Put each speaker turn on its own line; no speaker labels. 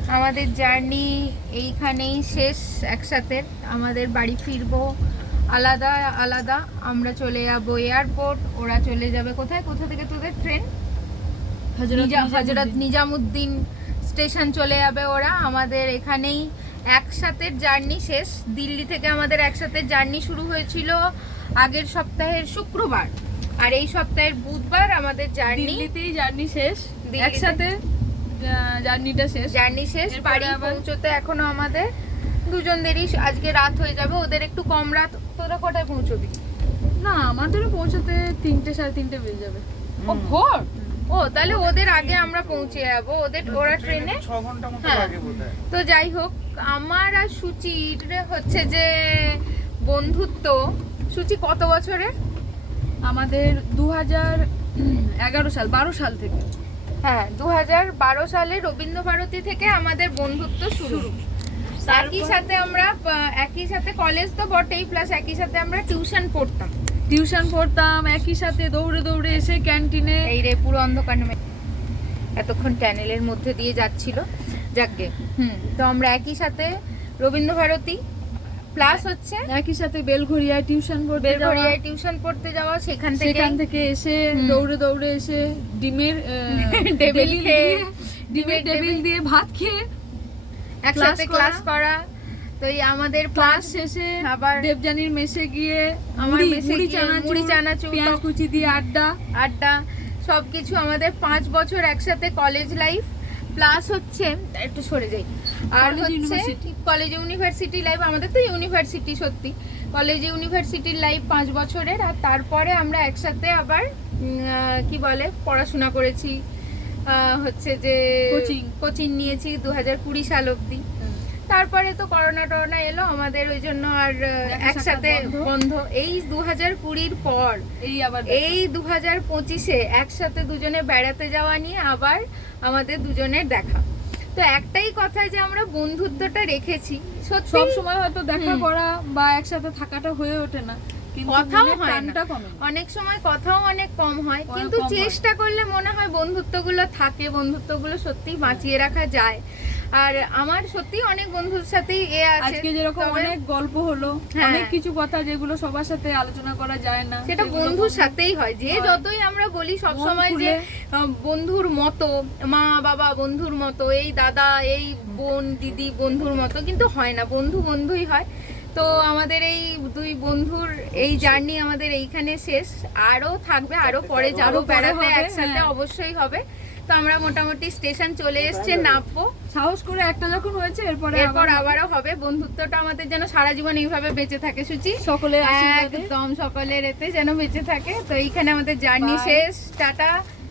আমাদের জার্নি এইখানেই শেষ। একসাথে আমাদের বাড়ি ফিরবো আলাদা আলাদা। আমরা চলে যাবো এয়ারপোর্ট, ওরা চলে যাবে কোথায়? কোথা থেকে তোদের ট্রেন? হজরত নিজামুদ্দিন স্টেশন চলে যাবে ওরা। আমাদের এখানেই একসাথে জার্নি শেষ। দিল্লি থেকে আমাদের একসাথে জার্নি শুরু হয়েছিল আগের সপ্তাহের শুক্রবার, আর এই সপ্তাহের বুধবার আমাদের
দিল্লিতেই জার্নি শেষ, একসাথে জার্নি শেষ।
বাড়ি পৌঁছতে এখনো আমাদের দুজনদেরই আজকে রাত হয়ে যাবে, ওদের একটু কম রাত। তোরা কটায় পৌঁছবি?
না, আমাদেরও পৌঁছতে 3টে 3:30 বেজে যাবে।
ও ভোর? ও তাহলে ওদের আগে আমরা পৌঁছে যাবো, ওরা ট্রেনে
6 ঘন্টা মতো লাগে বোধহয়।
তো যাই হোক, আমার আর সুচির হচ্ছে যে বন্ধুত্ব। সুচি কত বছরের?
আমাদের 2011 সাল 12 সাল থেকে।
হ্যাঁ, 2012 সালে রবীন্দ্র ভারতী থেকে আমাদের বন্ধুত্ব শুরু। একই সাথে আমরা একই সাথে কলেজ তো বটেই, প্লাস একই সাথে আমরা টিউশন পড়তাম
একই সাথে দৌড়ে দৌড়ে এসে ক্যান্টিনে।
এই রে পুরো অন্ধকার নেমে এতক্ষণ টানেলের মধ্যে দিয়ে যাচ্ছিল। যাকগে, তো আমরা একই সাথে রবীন্দ্র ভারতী, প্লাস হচ্ছে
একই সাথে বেলঘরিয়ায় টিউশন পড়তে যাওয়া। সেখান থেকে এসে দৌড়ে দৌড়ে এসে ডিমের টেবিল দিয়ে ভাত খেয়ে
একসাথে ক্লাস করা। তো এই আমাদের
ক্লাস শেষে আবার দেবযানীর মেসে গিয়ে
আমার মুড়ি চানাচুর
পেঁয়াজ কুচি দিয়ে
আড্ডা সবকিছু। আমাদের 5 বছর একসাথে কলেজ লাইফ, প্লাস হচ্ছে একটু সরে যাই, আর হচ্ছে কলেজ ইউনিভার্সিটি লাইফ। আমাদের তো ইউনিভার্সিটি, সত্যি কলেজে ইউনিভার্সিটির লাইফ 5 বছরের। আর তারপরে আমরা একসাথে আবার কি বলে পড়াশোনা করেছি, হচ্ছে যে কোচিং নিয়েছি 2020 সাল অবধি। তারপরে তো করোনা এলো আমাদের, ওই জন্য আর একসাথে বন্ধ। এই 2020 পর এই 2025-এ একসাথে দুজনে বেড়াতে যাওয়া নিয়ে আবার আমাদের দুজনের দেখা। তো একটাই কথা যে আমরা বন্ধুত্বটা রেখেছি।
সব সময় হয়তো দেখা করা বা একসাথে থাকাটা হয়ে ওঠে না,
কথাও হয় না, অনেক সময় কথাও অনেক কম হয়, কিন্তু চেষ্টা করলে মনে হয় বন্ধুত্বগুলো থাকে, বন্ধুত্বগুলো সত্যি বাঁচিয়ে রাখা যায়। আর আমার সত্যি অনেক বন্ধুর সাথেই
আজকে যেরকম অনেক গল্প হলো, অনেক কিছু কথা যেগুলো সবার সাথে আলোচনা করা যায় না,
সেটা বন্ধুর সাথেই হয়। যে যতই আমরা বলি সব সময় যে বন্ধুর মতো, মা বাবা বন্ধুর মতো, এই দাদা এই বোন দিদি বন্ধুর মতো, কিন্তু হয় না, বন্ধুই হয়। তো আমাদের এই 2 বন্ধুর এই জার্নি আমাদের এইখানে শেষ। আরো থাকবে, আরো পরে যাবো বেড়াতে, একসাথে অবশ্যই হবে। তো আমরা মোটামুটি স্টেশন চলে এসছে, নামবো
সাহস করে। একটা যখন হয়েছে এরপর
আবারও হবে। বন্ধুত্বটা আমাদের যেন সারা জীবন এইভাবে বেঁচে থাকে, সুচি
সকলে
একদম সকলের এতে যেন বেঁচে থাকে। তো এইখানে আমাদের জার্নি শেষ। টাটা।